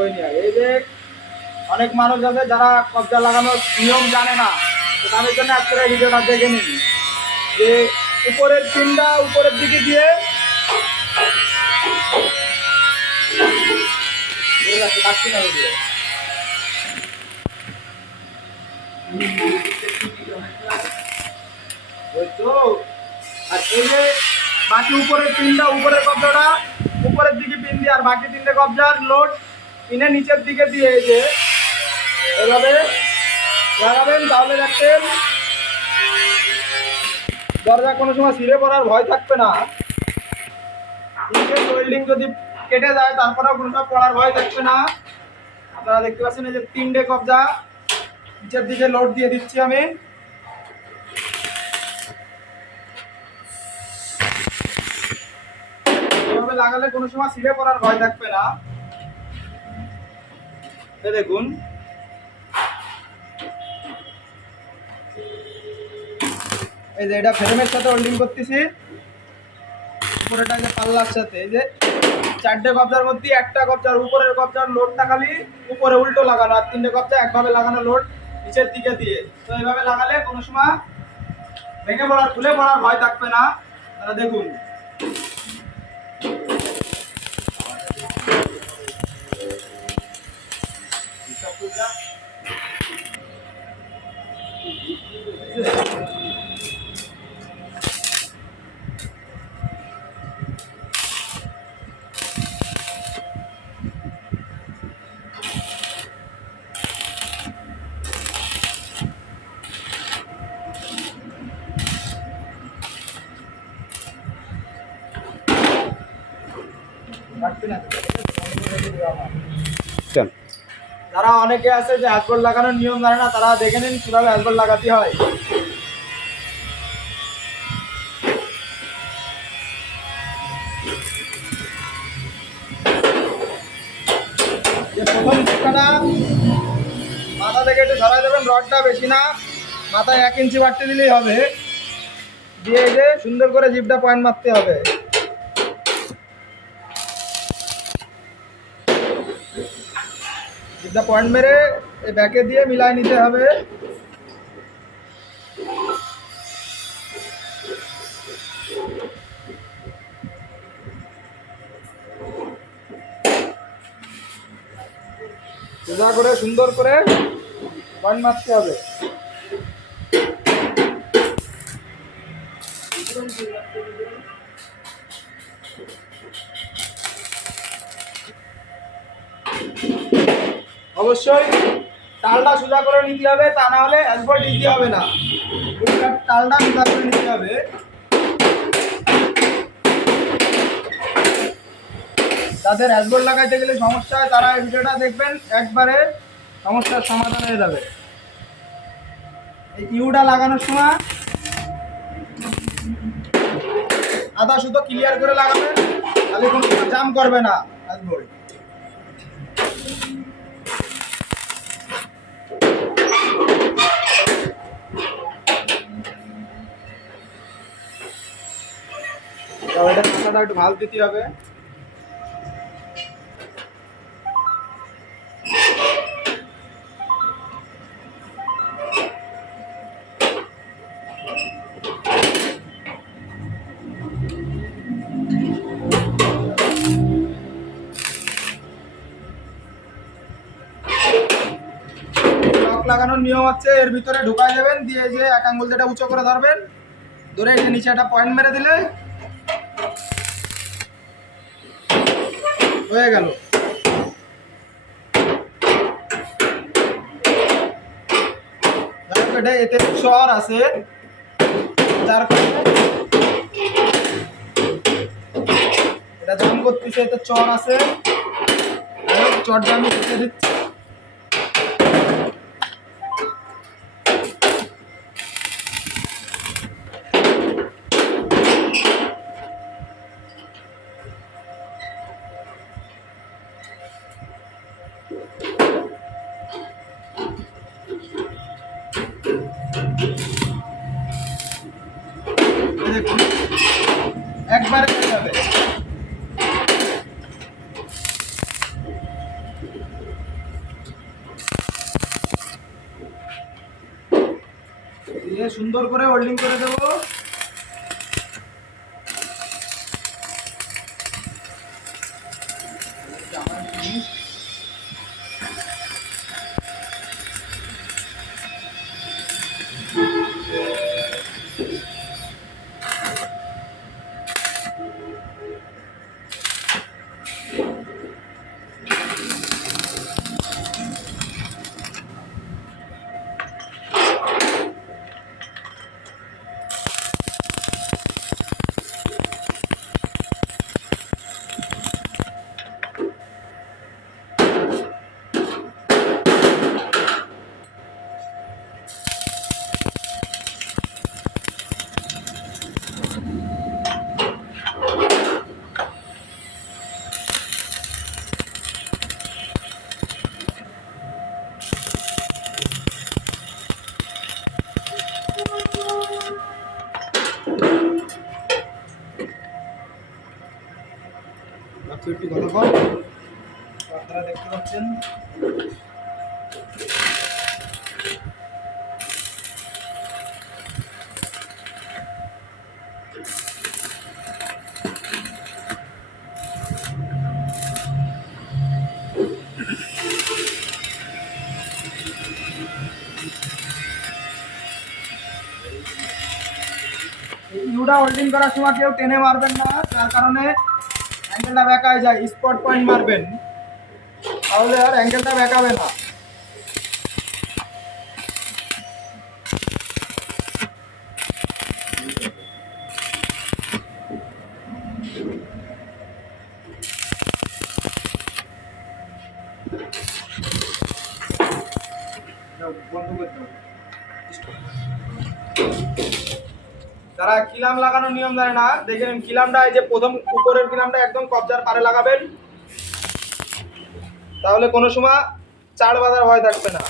এই যে অনেক মানুষ আছে যারা কবজা লাগানোর নিয়ম জানে না, তো তাদের জন্য আজকের এই ভিডিওটা দেখে নিন। যে উপরের পিনটা উপরের দিকে দিয়ে আর এই যে বাকি উপরের পিনটা উপরের কবজাটা উপরের দিকে পিন দিয়ে আর বাকি তিনটে কবজার লোড পিনের নিচের দিকে দিয়ে এই যে এভাবে লাগাবেন, তাহলে দেখবেন দরজা কোনো সময় ছিঁড়ে পড়ার ভয় থাকবে না। ওয়েল্ডিং যদি কেটে যায় তারপরেও কোনো সময় পড়ার ভয় থাকবে না। আপনারা দেখতে পাচ্ছেন এই যে তিনটে কবজা নিচের দিকে লোড দিয়ে দিচ্ছি আমি। এভাবে লাগালে কোনো সময় ছিঁড়ে পড়ার ভয় থাকবে না। দেখুন এই যে এটা ফ্রেমের সাথে ওয়েল্ডিং করতেছি, উপরেটা যে পাল্লার সাথে। এই যে চারটে কবজার মধ্যে একটা কবজার উপরের কবজার লোডটা খালি উপরে উল্টো লাগানো, আর তিনটে কবজা একভাবে লাগানো লোড নিচের দিকে দিয়ে। তো এইভাবে লাগালে কোনো সময় ভেঙে পড়ার খুলে পড়ার ভয় থাকবে না। তাহলে দেখুন যারা অনেকে আছে যে হ্যাজবোল্ট লাগানোর নিয়ম জানে না, তারা দেখে নিন কিভাবে হ্যাজবোল্ট লাগাতে হয়। প্রথম ধাক্কাটা মাথা থেকে একটু সরাই দেবেন, রডটা বেশি না, মাথায় 1 ইঞ্চি বাড়তে দিলেই হবে। দিয়ে যে সুন্দর করে জিপটা পয়েন্ট মারতে হবে। জিপটা পয়েন্ট মেরে এই ব্যাকে দিয়ে মিলাই নিতে হবে। সোজা করে সুন্দর করে পয়েন্ট মারতে হবে। অবশ্যই তালটা সোজা করে নিতে হবে, তা না হলে হ্যাজবোল্ট দিতে হবে না। তালটা সোজা করে নিতে হবে। তাদের হ্যাজবোল্ট লাগাইতে গেলে সমস্যা হয়, তারা এই ভিডিওটা দেখবেন, একবারে সমস্যার সমাধান হয়ে যাবে। এই ইউটা লাগানোর সময় আদা সুতো ক্লিয়ার করে লাগাবেন, তাহলে কোনো জাম করবে না হ্যাজবোল্ট। এটা মাথাটা একটু ভাল দিতে হবে। লাগানোর নিয়ম হচ্ছে এর ভিতরে ঢুকাই দেবেন, দিয়ে যে এক আঙ্গুল যেটা উঁচু করে ধরবেন, ধরে এই যে নিচে একটা পয়েন্ট মেরে দিলে হয়ে গেল। এতে চর আছে, যার কারণে এটা জাম করতেছে, এতে চর আছে, চরটা আমি ঢুকে দিচ্ছি। একবারে হয়ে যাবে। দিয়ে সুন্দর করে হোল্ডিং করে দেবো। একটু ভালো কর, আপনারা দেখতে পাচ্ছেন। ইউটা হোল্ডিং করার সময় কেউ টেনে মারবেন না, যার কারণে অ্যাঙ্গেলটা বেঁকায় যায়। স্পট পয়েন্ট মারবেন, তাহলে আর অ্যাঙ্গেলটা বেঁকাবে না। বন্ধ করতে হবে। যারা কিলাম লাগানোর নিয়ম জানে না, দেখে নিন কিলামটা, এই যে প্রথম উপরের কিলামটা একদম কবজার পারে লাগাবেন, তাহলে কোনো সময় চার বাজার ভয় থাকবে না।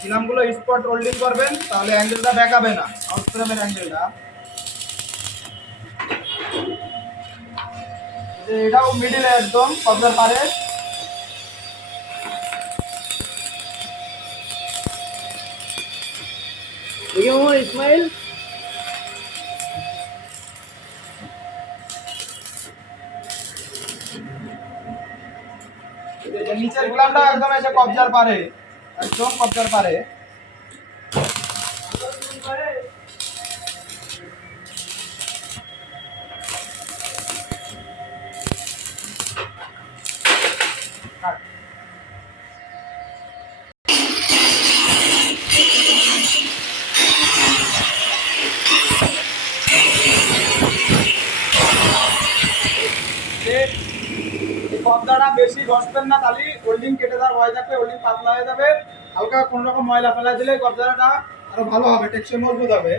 কিলামগুলো স্পট হোল্ডিং করবেন, তাহলে অ্যাঙ্গেলটা বেঁকাবে না, আউটফ্রেমের অ্যাঙ্গেলটা। এটাও মিডিলে একদম কবজার পারে। ইসমাইল নিচের কিলামটা একদম এসে কবজার পারে, একদম কবজার পারে। কবজাটা বেশি ঘষবেন না, তাহলে হোল্ডিং কেটে দেওয়ার ভয় থাকবে, হোল্ডিং পাতলা হয়ে যাবে। হালকা কোনো রকম ময়লা ফেলা দিলে কবজাটা আরো ভালো হবে, টেকসই মজবুত হবে।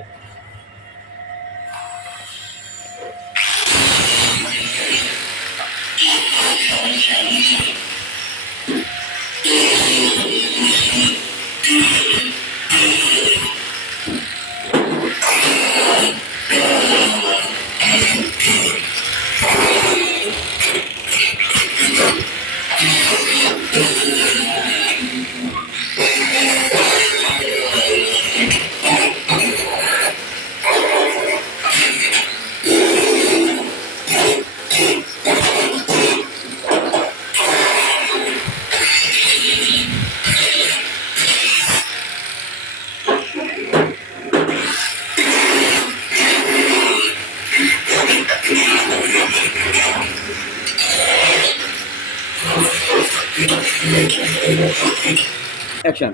অ্যাকশন।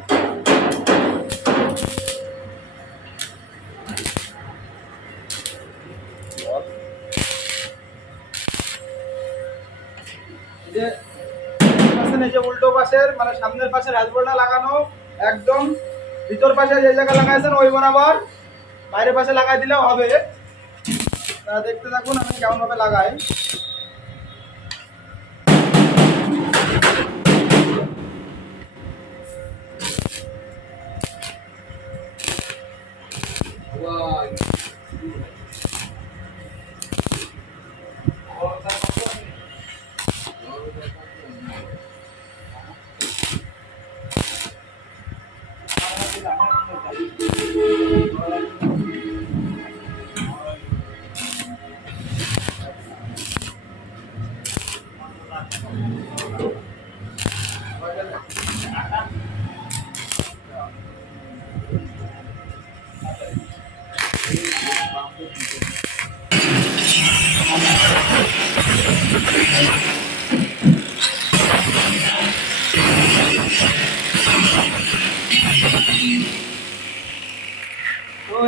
এই যে উল্টো পাশের মানে সামনের পাশের হ্যাজবোল্টটা লাগানো, একদম ভিতর পাশে যে জায়গা লাগাইছেন ওই বরাবর, বাইরের পাশে লাগাই দিলেও হবে। দেখতে থাকুন আমি কেমন ভাবে লাগাই। তো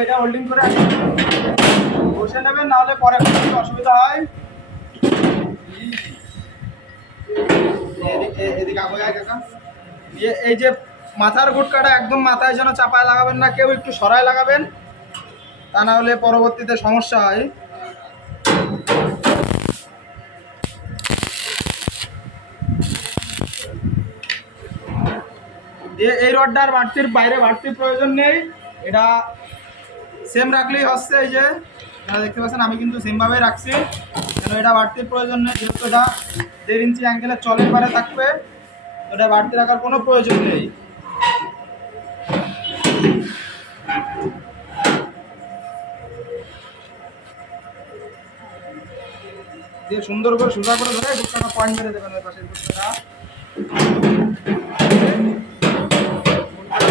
এটা হোল্ডিং করে বসে নেবেন, নাহলে পরে যদি অসুবিধা হয়। এদিকে আগে কাকা, এই যে মাথার গুটকাটা একদম মাথায় যেন চাপায় লাগাবেন না, কেউ একটু সরায় লাগাবেন, তা না হলে পরবর্তীতে সমস্যা হয়। এই রডটার বাড়তির বাইরে বাড়তির প্রয়োজন নেই, এটা সেম রাখলেই হচ্ছে। এই যে দেখতে পাচ্ছেন আমি কিন্তু সেমভাবে রাখছি, কেন এটা বাড়তির প্রয়োজন নেই, যেহেতু এটা 1.5 ইঞ্চি অ্যাঙ্গেলে চলের পারে থাকবে, এটা বাড়তি রাখার কোনো প্রয়োজন নেই। দিয়ে সুন্দর করে সোজা করে ধরে গুটকাটা পয়েন্ট মেরে দেবেন ওই পাশের গুটকাটা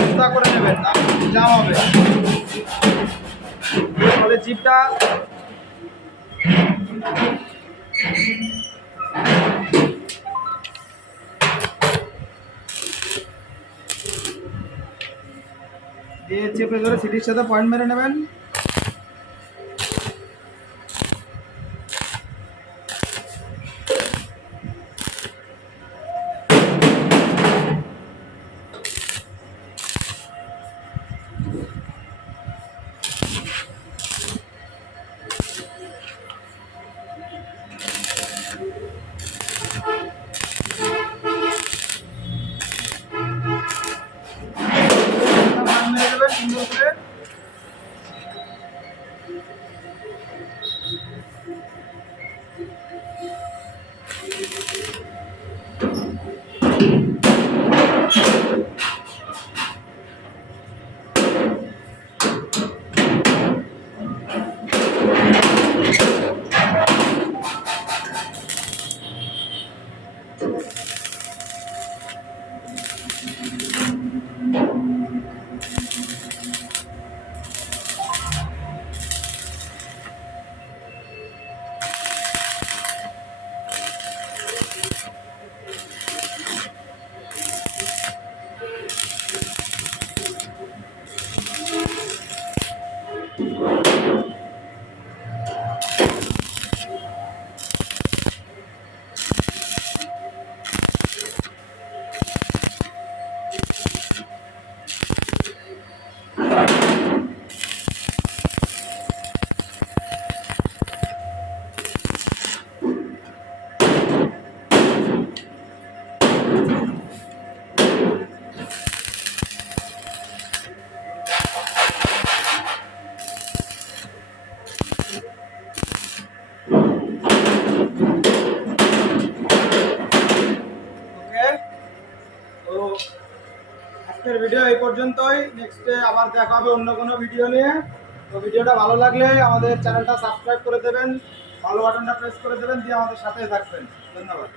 সোজা করে নেবেন, না জাম হবে, তাহলে জিপটা দিয়ে চেপে ধরে সিটির সাথে পয়েন্ট মেরে নেবেন। মেরে দেবেন সুন্দর করে। তো আজকের ভিডিও এই পর্যন্তই, নেক্সটে আবার দেখা হবে অন্য কোনো ভিডিও নিয়ে। তো ভিডিওটা ভালো লাগলে আমাদের চ্যানেলটা সাবস্ক্রাইব করে দেবেন, ভালো বাটনটা প্রেস করে দেবেন, দিয়ে আমাদের সাথে থাকবেন। ধন্যবাদ।